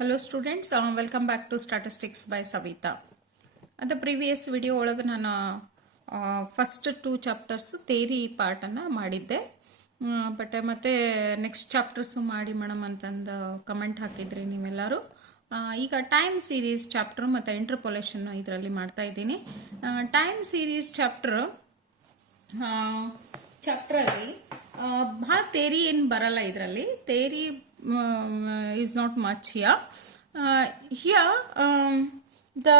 Hello students, welcome back to Statistics by Savita. At the previous video ಒಳಗೆ ನಾನು ಫಸ್ಟ್ 2 chapters theory ಪಾರ್ಟನ್ನು ಮಾಡಿದ್ದೆ. ಬಟ್ ಮತ್ತೆ ನೆಕ್ಸ್ಟ್ ಚಾಪ್ಟರ್ಸು ಮಾಡಿ ಮೇಡಮ್ ಅಂತಂದು ಕಮೆಂಟ್ ಹಾಕಿದ್ರಿ ನೀವೆಲ್ಲರೂ. ಈಗ ಟೈಮ್ ಸೀರೀಸ್ ಚಾಪ್ಟರ್ ಮತ್ತು ಇಂಟರ್ಪೊಲೇಷನ್ ಇದರಲ್ಲಿ ಮಾಡ್ತಾ ಇದ್ದೀನಿ. ಟೈಮ್ ಸೀರೀಸ್ ಚಾಪ್ಟ್ರಲ್ಲಿ ಭಾಳ ಥಿಯರಿ ಏನು ಬರಲ್ಲ. ಇದರಲ್ಲಿ theory is not much here. Here the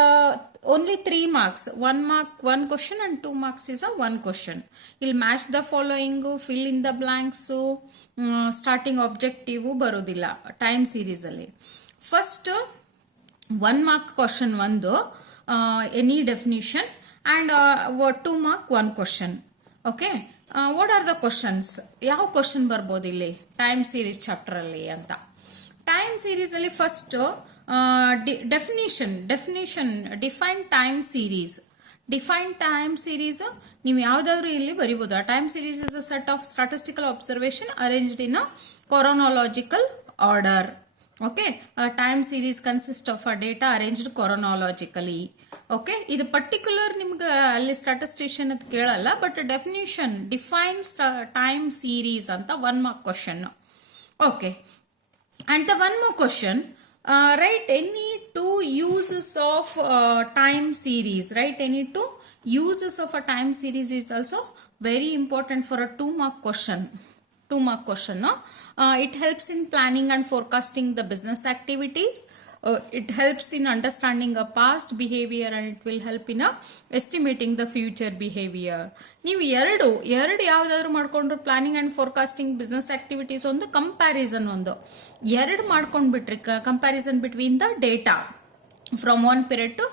only 3 marks, 1 mark 1 question and 2 marks is a 1 question. You'll match the following, fill in the blanks, starting objective ಬರೋದಿಲ್ಲ ಟೈಮ್ ಸೀರೀಸ್ ಅಲ್ಲಿ. ಫಸ್ಟ್ 1 mark question ಒಂದು any definition and 2 mark 1 question. Okay. What are the questions? ಯಾವ question ಬರ್ಬೋದು ಇಲ್ಲಿ time series chapter ಅಲ್ಲಿ ಅಂತ. Time series ಅಲ್ಲಿ first definition define time series. Define time series ನೀವು ಯಾವ್ದಾದ್ರು ಇಲ್ಲಿ ಬರಿಬಹುದು. Time series is a set of statistical observation arranged in a chronological order. Okay, time series consist of a data arranged chronologically. Okay, ಇದು particular ನಿಮ್ಗೆ ಅಲ್ಲಿ statistician ಅಂತ ಕೇಳಲ್ಲ, but definition define time series ಅಂತ 1 mark question. Okay, and the 1 more question, write any 2 uses of time series. Write any 2 uses of a time series is also very important for a 2 mark question. 2 mark question. It helps in planning and forecasting the business activities. It helps in understanding a past behavior and it will help in estimating the future behavior. ನೀವು ಎರಡು ಯಾವುದಾದ್ರು ಮಾಡ್ಕೊಂಡ್ರು, planning and forecasting business activities ಒಂದು, comparison ಒಂದು, ಎರಡು ಮಾಡ್ಕೊಂಡ್ಬಿಟ್ರಿ comparison between the data from 1 period to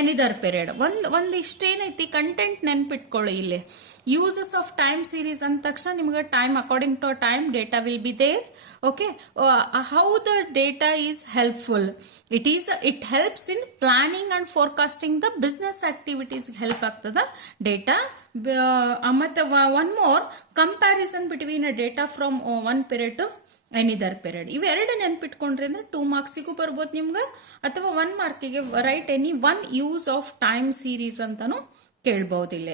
another period. ಒಂದು ಇಷ್ಟೇನೈತಿ ಕಂಟೆಂಟ್ ನೆನ್ಪಿಟ್ಕೊಳ್ಳಿ. ಇಲ್ಲಿ ಯೂಸಸ್ ಆಫ್ ಟೈಮ್ ಸೀರೀಸ್ ಅಂದ ತಕ್ಷಣ ನಿಮಗೆ time according to time data will be there. Okay, how the data is helpful? It helps in planning and forecasting the business activities help ಆಗ್ತದ data. ಮತ್ತೆ 1 more comparison between a data from 1 period to another period. ಇವೆರಡು ನೆನ್ಪಿಟ್ಕೊಂಡ್ರಿ ಅಂದ್ರೆ 2 marksಗೂ ಬರ್ಬೋದು ನಿಮ್ಗೆ, ಅಥವಾ 1 markಗೆ write any 1 use of time series ಅಂತಾನು ಕೇಳ್ಬಹುದಿಲ್ಲ.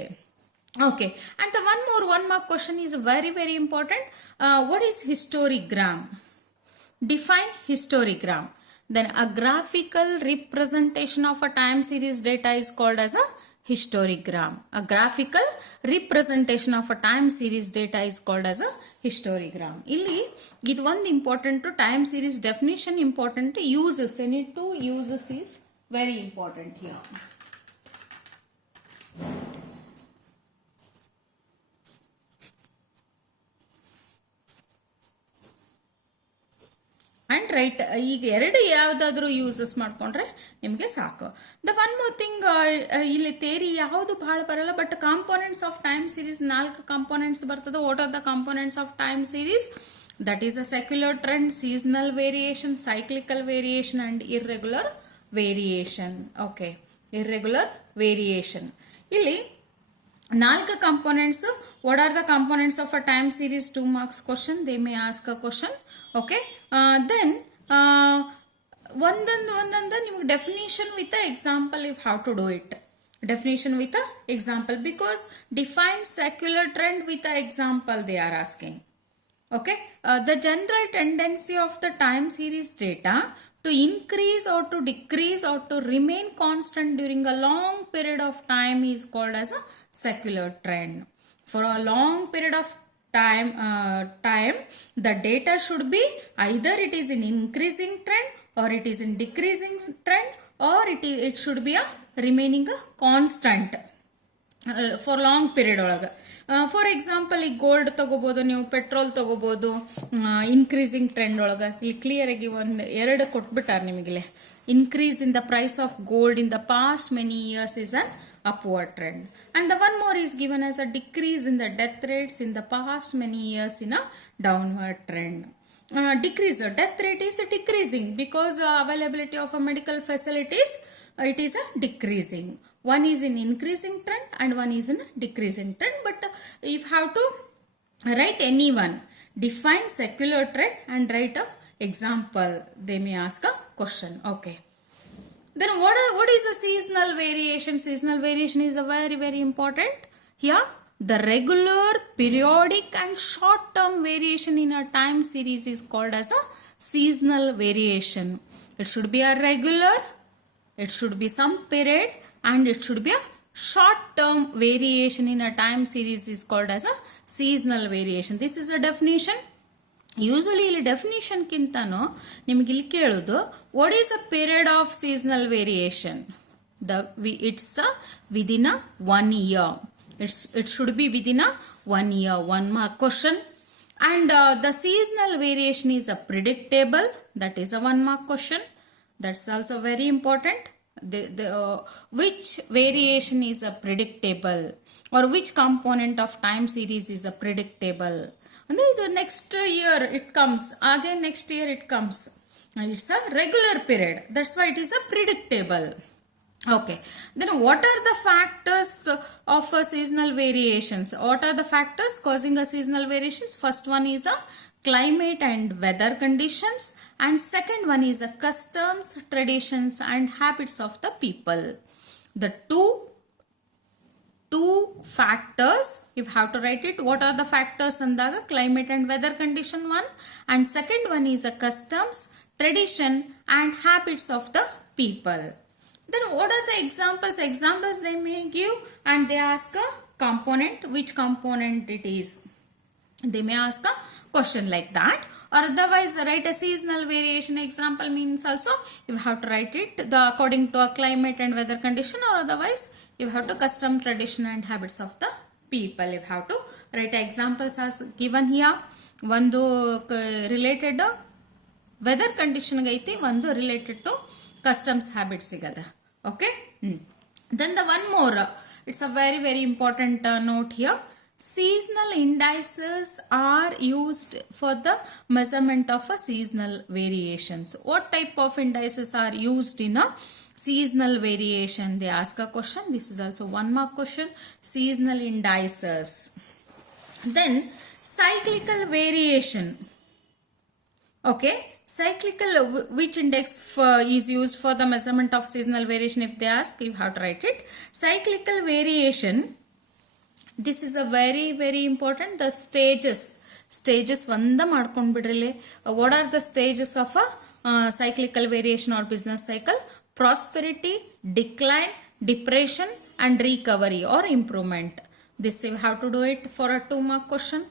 Okay, and the 1 mark question is very very important. What is histogram? Define histogram. Then a graphical representation of a time series data is called as a histogram. A graphical representation of a time series data is called as a histogram. ಇಲ್ಲಿ ಇದು ಒಂದು important. Time series definition important, uses any 2 uses is very important here. And right, ಈಗ ಎರಡು ಯಾವುದಾದ್ರೂ uses ಮಾಡ್ಕೊಂಡ್ರೆ ನಿಮಗೆ ಸಾಕು. The 1 more thing, ಇಲ್ಲಿ ಥಿಯರಿ ಯಾವುದು ಬಹಳ ಬರಲ್ಲ, but components of time series 4 components ಬರ್ತದೆ. What are the components of time series? That is a secular trend, seasonal variation, cyclical variation and irregular variation. Okay, irregular variation. ಇಲ್ಲಿ 4 components. What are the components of a time series? 2 marks question. They may ask a question. Okay. Then ಒಂದೊಂದು ನಿಮ್ಗೆ definition with example if how to do it. Definition with example, because define secular trend with example they are asking. Okay, the general tendency of the time series data to increase or to decrease or to remain constant during a long period of time is called as a secular trend. For a long period of time, the data should be either it is in increasing trend or it is in decreasing trend or it should be a remaining a constant for long period ಒಳಗೆ. For example ಈಗ ಗೋಲ್ಡ್ ತಗೋಬಹುದು, ನೀವು ಪೆಟ್ರೋಲ್ ತಗೋಬಹುದು. Increasing trend ಒಳಗೆ ಇಲ್ಲಿ clear ಆಗಿ 2 ಕೊಟ್ಬಿಟ್ಟಾರ ನಿಮಗಿಲ್ಲಿ. Increase in the price of gold in the past many years is an upward trend, and the 1 more is given as a decrease in the death rates in the past many years in a downward trend. Decrease, death rate is decreasing because availability of a medical facilities, it is a decreasing. One is in increasing trend and one is in decreasing trend. But if have to write any one, define secular trend and write a example. They may ask a question. Okay. Then what is a seasonal variation? Seasonal variation is a very important. Here, the regular, periodic and short-term variation in a time series is called as a seasonal variation. It should be a regular, it should be some period, and it should be a short-term variation in a time series is called as a seasonal variation. This is a definition. Usually ಇಲ್ಲಿ ಡೆಫಿನಿಷನ್ಗಿಂತನೂ ನಿಮಗೆ ಇಲ್ಲಿ ಕೇಳೋದು what is a period of seasonal variation it's within a 1 year. It should be within a 1 year. 1 mark question. And the seasonal variation is a predictable. That is a 1 mark question. That's also very important. Which variation is a predictable, or which component of time series is a predictable? And then the next year it comes, again next year it comes. It's a regular period. That's why it is a predictable. Okay. Then what are the factors of seasonal variations? What are the factors causing a seasonal variations? First one is a climate and weather conditions, and second one is a customs, traditions and habits of the people. The two factors, you have to write it. What are the factors andaga? Climate and weather condition one, and second one is a customs, tradition and habits of the people. Then what are the examples? Examples they may give, and they ask a component, which component it is. They may ask a question like that, or otherwise write a seasonal variation example means also you have to write it according to a climate and weather condition, or otherwise you have to custom, tradition and habits of the people. You have to write examples as given here. One related weather condition gaiti, one related to customs, habits sigada. Okay. Then the one more, it's a very important note here. Seasonal indices are used for the measurement of a seasonal variations. What type of indices are used in a seasonal variation? They ask a question. This is also 1 mark question. Seasonal indices. Then cyclical variation. Okay. Cyclical, which index is used for the measurement of seasonal variation? If they ask, you have to write it. Cyclical variation, this is a very important. The stages ಒಂದ ಮಾಡ್ಕೊಂಡು ಬಿಡ್ರಿ. What are the stages of a cyclical variation or business cycle? Prosperity, decline, depression and recovery or improvement. This you have to do it for a 2 mark question.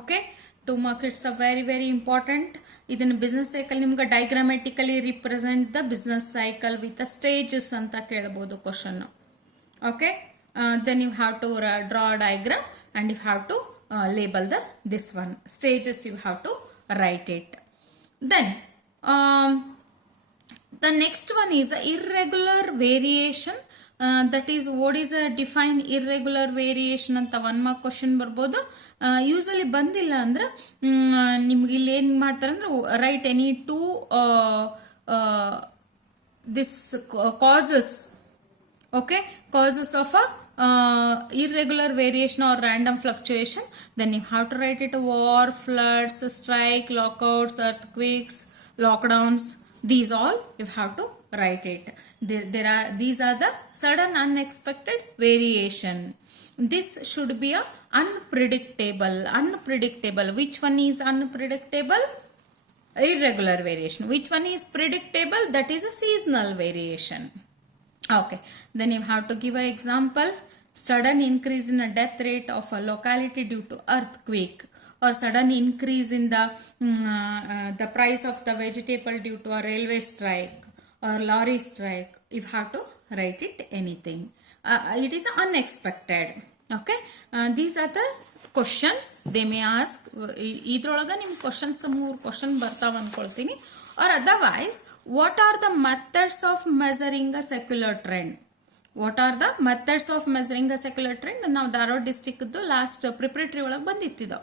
Okay, 2 mark, it's a very important. ಇದನ್ನ business cycle ನಿಮ್ಗೆ diagrammatically represent the business cycle with the stages ಅಂತ ಕೇಳಬಹುದು question. Okay. Then you have to draw a diagram and you have to label this one. Stages you have to write it. Then the next one is irregular variation. That is, what is a define irregular variation ಅಂತ 1 mark question ಬರ್ಬೋದು. ಯೂಸಲಿ ಬಂದಿಲ್ಲ ಅಂದ್ರೆ ನಿಮ್ಗೆ ಇಲ್ಲಿ ಏನು ಮಾಡ್ತಾರೆ ಅಂದ್ರೆ write any two this causes. Okay, causes of a irregular variation or random fluctuation. Then you have to write it: war, floods, strike, lockouts, earthquakes, lockdowns. These all you have to write it. These are the sudden unexpected variation. This should be a unpredictable. Which one is unpredictable? Irregular variation. Which one is predictable? That is a seasonal variation. Okay, then you have to give an example: sudden increase in a death rate of a locality due to earthquake, or sudden increase in the price of the vegetable due to a railway strike or lorry strike. You have to write it anything. It is unexpected. Okay, these are the questions they may ask. ಇದ್ರೊಳಗೆ ನಿಮ್ಮ questions 3 question ಬರ್ತಾವ ಅನ್ಕೊಳ್ತೀನಿ. Or otherwise, what are the methods of measuring a secular trend? What are the methods of measuring a secular trend? ನಾವು Dharwad district last preparatory ಒಳಗೆ ಬಂದಿತ್ತಿದ್ದು.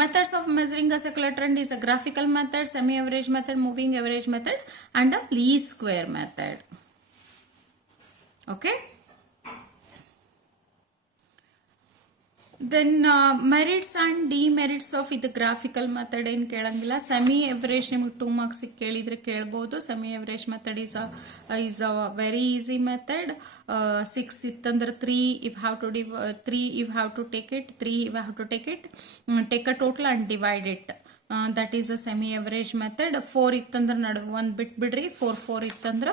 Methods of measuring a secular trend is a graphical method, semi-average method, moving average method and a least square method. Okay. Then merits and demerits of ಇದು graphical method ಏನು ಕೇಳಂಗಿಲ್ಲ. Semi average ನಿಮಗೆ 2 ಮಾರ್ಕ್ಸಿಗೆ ಕೇಳಿದ್ರೆ ಕೇಳ್ಬೋದು. Semi average method is a very easy method. 6 ಇತ್ತಂದ್ರೆ 3 we have to 3 we have to take it, 3 we have to take it, take a total and divide it. That is a semi average method. 4 ಇತ್ತಂದ್ರೆ ನಡು ಒಂದು ಬಿಟ್ಬಿಡ್ರಿ, 4 ಇತ್ತಂದ್ರೆ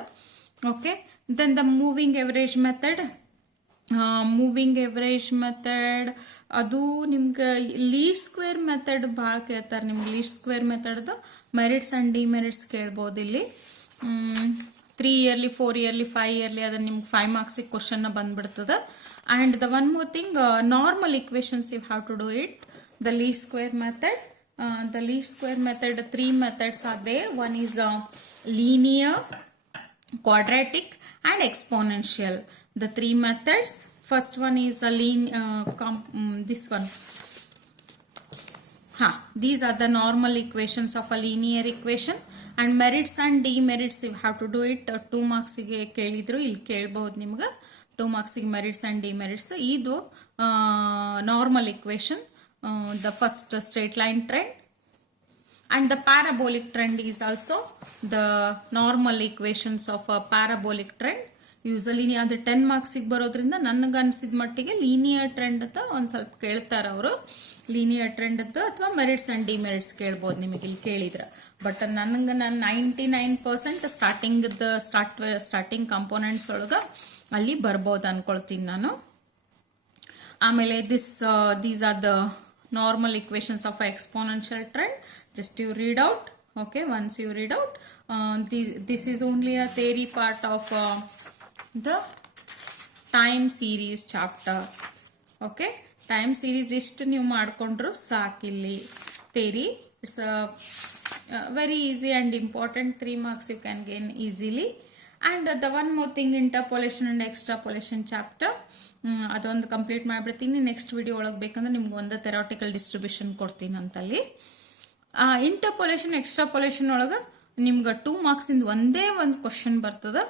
okay. Then the moving average method. Moving average method ಅದು ನಿಮ್ಗೆ least square method ಭಾಳ ಕೇಳ್ತಾರೆ. ನಿಮ್ಗೆ ಲೀಸ್ಟ್ ಸ್ಕ್ವೇರ್ ಮೆಥಡ್ದು ಮೆರಿಟ್ಸ್ ಆ್ಯಂಡ್ ಡಿಮೆರಿಟ್ಸ್ ಕೇಳ್ಬೋದು ಇಲ್ಲಿ. 3 ಇಯರ್ಲಿ, 4 ಇಯರ್ಲಿ, 5 ಇಯರ್ಲಿ ಅದನ್ನು ನಿಮ್ಗೆ 5 ಮಾರ್ಕ್ಸಿಗೆ ಕ್ವಶನ್ನ ಬಂದ್ಬಿಡ್ತದೆ. And the one more thing, normal equations you have to do it. The least square method. The least square method, 3 methods are there. One is linear, quadratic and exponential. The 3 methods. First one is a this one. These are the normal equations of a linear equation. And merits and demerits you have to do it. 2 marks ಗೆ ಕೇಳಿದ್ರು, ಇಲ್ಲಿ ಕೇಳಬಹುದು ನಿಮಗೆ. 2 marks ಗೆ merits and demerits. ಇದು normal equation. The first straight line trend and the parabolic trend is also the normal equations of a parabolic trend. Usually ಅದು 10 ಮಾರ್ಕ್ಸಿಗೆ ಬರೋದ್ರಿಂದ ನನಗನ್ಸಿದ ಮಟ್ಟಿಗೆ ಲೀನಿಯರ್ ಟ್ರೆಂಡ್ ಅಂತ ಒಂದು ಸ್ವಲ್ಪ ಕೇಳ್ತಾರೆ ಅವರು. ಲೀನಿಯರ್ ಟ್ರೆಂಡ್ ಅಂತ ಅಥವಾ ಮೆರಿಟ್ಸ್ ಆ್ಯಂಡ್ ಡಿಮೆರಿಟ್ಸ್ ಕೇಳ್ಬೋದು ನಿಮಗೆ ಇಲ್ಲಿ ಕೇಳಿದ್ರೆ. ಬಟ್ ನನಗೆ ನಾನು 99% ಸ್ಟಾರ್ಟಿಂಗ್ ಕಂಪೋನೆಂಟ್ಸ್ ಒಳಗೆ ಅಲ್ಲಿ ಬರ್ಬೋದು ಅನ್ಕೊಳ್ತೀನಿ ನಾನು. ಆಮೇಲೆ these are the normal equations of exponential trend. Just you read out. Okay, once you read out, this is only a theory part of the time series chapter. Okay, time series ಇಷ್ಟು ನೀವು ಮಾಡ್ಕೊಂಡ್ರು ಸಾಕಿಲ್ಲಿ. theory, it's a very easy and important. 3 marks you can gain easily. And the one more thing, interpolation and extrapolation chapter, ಅದೊಂದು ಕಂಪ್ಲೀಟ್ ಮಾಡಿಬಿಡ್ತೀನಿ. Next video ಒಳಗೆ ಬೇಕಂದ್ರೆ ನಿಮ್ಗೆ ಒಂದು ಥೆರಾಟಿಕಲ್ ಡಿಸ್ಟ್ರಿಬ್ಯೂಷನ್ ಕೊಡ್ತೀನಿ ಅಂತಲ್ಲಿ. ಇಂಟರ್ಪೊಲೇಷನ್ ಎಕ್ಸ್ಟ್ರಾಪೊಲೇಷನ್ ಒಳಗೆ ನಿಮ್ಗೆ 2 ಮಾರ್ಕ್ಸಿಂದ ಒಂದೇ ಒಂದು ಕ್ವಶನ್ ಬರ್ತದೆ.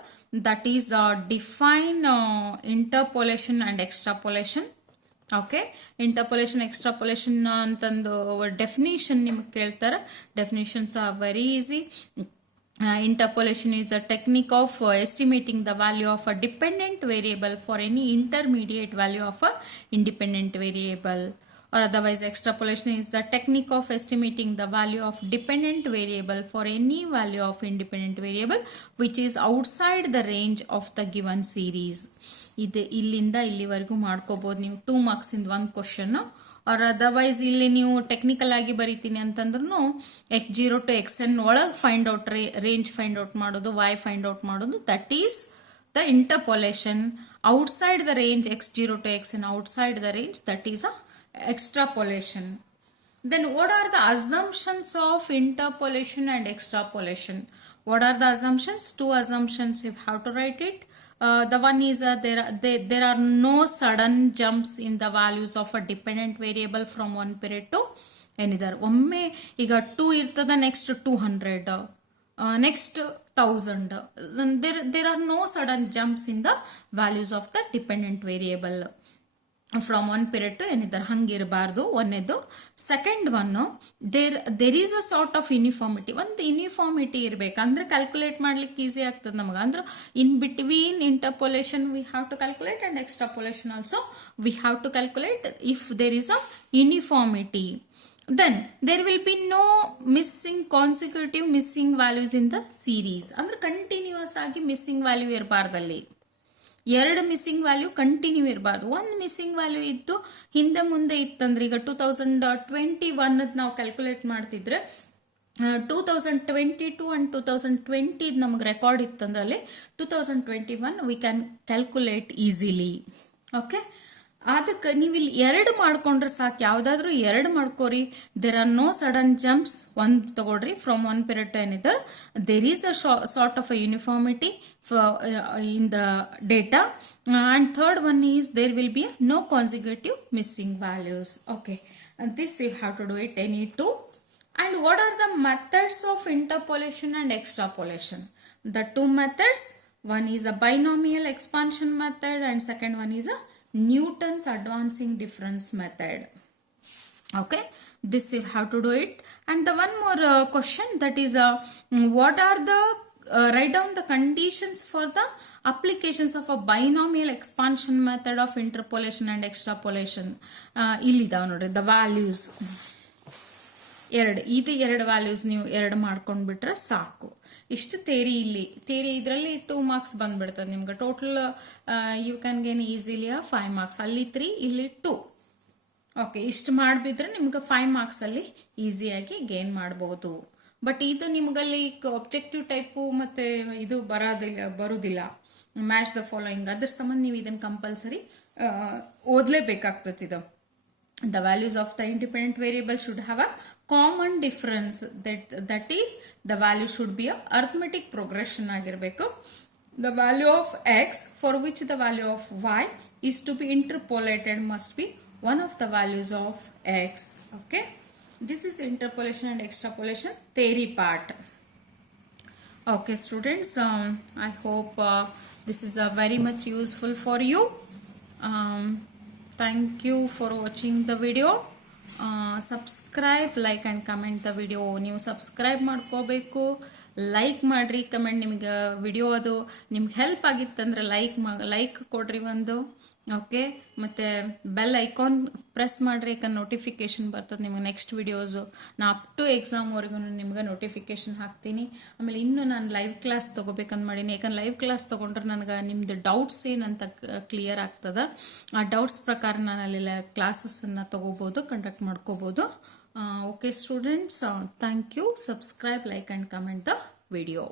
That is define interpolation and extrapolation. Okay, interpolation extrapolation ಅಂತಂದು ಡೆಫಿನಿಷನ್ ನಿಮಗೆ ಕೇಳ್ತಾರೆ. Definitions are very easy. Interpolation is a technique of estimating the value of a dependent variable for any intermediate value of a independent variable. Or otherwise, extrapolation is the technique of estimating the value of dependent variable for any value of independent variable which is outside the range of the given series. ಇದು ಇಲ್ಲಿಂದ ಇಲ್ಲಿವರೆಗೂ ಮಾಡ್ಕೋಬಹುದು ನೀವು 2 ಮಾರ್ಕ್ಸಿಂದ ಒಂದು question. R otherwise ಇಲ್ಲಿ ನೀವು ಟೆಕ್ನಿಕಲ್ ಆಗಿ ಬರೀತೀನಿ ಅಂತಂದ್ರೂ x0 to xn ಒಳಗೆ find out range find out ಮಾಡೋದು, y ಫೈಂಡ್ ಔಟ್ ಮಾಡೋದು. That is the interpolation. Outside the range x0 to xn, outside the range, that is a extrapolation. Then what are the assumptions of interpolation and extrapolation? What are the assumptions? 2 assumptions you have to write it. The one is there are no sudden jumps in the values of a dependent variable from one period to another. ಒಮ್ಮೆ ಈಗ 2 ಇರ್ತದ, ನೆಕ್ಸ್ಟ್ 200, ನೆಕ್ಸ್ಟ್ 1000. there are no sudden jumps in the values of the dependent variable from one period to another. ಹಂಗಿರಬಾರ್ದು ಒಂದೇದು. Second one, there is a sort of uniformity. ಒಂದು uniformity ಇರಬೇಕಂದ್ರೆ calculate ಮಾಡ್ಲಿಕ್ಕೆ easy ಆಗ್ತದೆ ನಮಗೆ. ಅಂದ್ರೆ in between interpolation we have to calculate and extrapolation also we have to calculate. If there is a uniformity, then there will be no consecutive missing values in the series. ಅಂದ್ರೆ continuous ಆಗಿ missing value ಇರಬಾರ್ದಲ್ಲಿ. 2 missing value continue ಇರಬಾರ್ದು. 1 missing value ಇದ್ದು ಹಿಂದೆ ಮುಂದೆ ಇತ್ತಂದ್ರೆ, ಈಗ 2021 ನಾವು ಕ್ಯಾಲ್ಕುಲೇಟ್ ಮಾಡ್ತಿದ್ರೆ 2022 and 2020 ನಮಗೆ ರೆಕಾರ್ಡ್ ಇತ್ತಂದ್ರಲ್ಲಿ 2021 we can calculate easily. Okay, ಅದಕ್ಕೆ ನೀವು ಇಲ್ಲಿ 2 ಮಾಡ್ಕೊಂಡ್ರೆ ಸಾಕು. ಯಾವ್ದಾದ್ರು 2 ಮಾಡ್ಕೋರಿ. There are no sudden jumps. ಒಂದು ತಗೊಳ್ರಿ, from one period to another. There is a sort of a uniformity in the data. And third one is there will be no consecutive missing values. Okay, and this you have to do it any 2. And what are the methods of interpolation and extrapolation? The 2 methods, one is a binomial expansion method and second one is a Newton's advancing difference method. Okay, this you have to do it. And the one more question, that is what are the write down the conditions for the applications of a binomial expansion method of interpolation and extrapolation. ಇಲ್ಲಿದಾವ ನೋಡ್ರಿ the values. ಎರಡು ವ್ಯಾಲ್ಯೂಸ್ ನೀವು ಎರಡು ಮಾಡ್ಕೊಂಡ್ಬಿಟ್ರೆ ಸಾಕು. ಇಷ್ಟು theory. Theory ಇದರಲ್ಲಿ 2 marks ಬಂದ್ಬಿಡ್ತದೆ ನಿಮ್ಗೆ. Total you can gain easily 5 marks. ಅಲ್ಲಿ 3, ಇಲ್ಲಿ 2. ಓಕೆ, ಇಷ್ಟು ಮಾಡಿಬಿಟ್ರೆ ನಿಮ್ಗೆ 5 ಮಾರ್ಕ್ಸ್ ಅಲ್ಲಿ ಈಸಿಯಾಗಿ ಗೇನ್ ಮಾಡಬಹುದು. ಬಟ್ ಇದು ನಿಮ್ಗಲ್ಲಿ ಆಬ್ಜೆಕ್ಟಿವ್ ಟೈಪು ಮತ್ತೆ ಇದು ಬರುದಿಲ್ಲ, ಮ್ಯಾಚ್ ದ ಫಾಲೋಯಿಂಗ್. ಅದ್ರ ಸಂಬಂಧ ನೀವು ಇದನ್ನ ಕಂಪಲ್ಸರಿ ಓದಲೇಬೇಕಾಗ್ತದೆ. ಇದು the values of the independent variable should have a common difference, that is the value should be a arithmetic progression ಆಗಿರಬೇಕು. The value of x for which the value of y is to be interpolated must be one of the values of x. Okay, this is interpolation and extrapolation theory part. Okay students, I hope this is very much useful for you. Thank you for watching the video. Subscribe, like and comment the video. ನೀವು ಸಬ್ಸ್ಕ್ರೈಬ್ ಮಾಡ್ಕೋಬೇಕು, ಲೈಕ್ ಮಾಡ್ರಿ, ಕಮೆಂಟ್. ನಿಮಗೆ ವಿಡಿಯೋ ಅದು ನಿಮ್ಗೆ ಹೆಲ್ಪ್ ಆಗಿತ್ತಂದ್ರೆ ಲೈಕ್ ಕೊಡ್ರಿ ಒಂದು. ಓಕೆ, ಮತ್ತು ಬೆಲ್ ಐಕಾನ್ ಪ್ರೆಸ್ ಮಾಡ್ರಿ, ಯಾಕಂದ್ರೆ ನೋಟಿಫಿಕೇಶನ್ ಬರ್ತದೆ ನಿಮಗೆ ನೆಕ್ಸ್ಟ್ ವಿಡಿಯೋಸು. ನಾ ಅಪ್ ಟು ಎಕ್ಸಾಮ್ವರೆಗೂ ನಿಮ್ಗೆ ನೋಟಿಫಿಕೇಶನ್ ಹಾಕ್ತೀನಿ. ಆಮೇಲೆ ಇನ್ನೂ ನಾನು ಲೈವ್ ಕ್ಲಾಸ್ ತೊಗೋಬೇಕಂತ ಮಾಡೀನಿ. ಯಾಕಂದ್ರೆ ಲೈವ್ ಕ್ಲಾಸ್ ತೊಗೊಂಡ್ರೆ ನನಗೆ ನಿಮ್ದು ಡೌಟ್ಸ್ ಏನಂತ ಕ್ಲಿಯರ್ ಆಗ್ತದೆ. ಆ ಡೌಟ್ಸ್ ಪ್ರಕಾರ ನಾನು ಅಲ್ಲಿ ಕ್ಲಾಸಸ್ಸನ್ನು ತೊಗೋಬೋದು, ಕಂಡಕ್ಟ್ ಮಾಡ್ಕೋಬೋದು. Okay students, thank you. Subscribe, like and comment the video.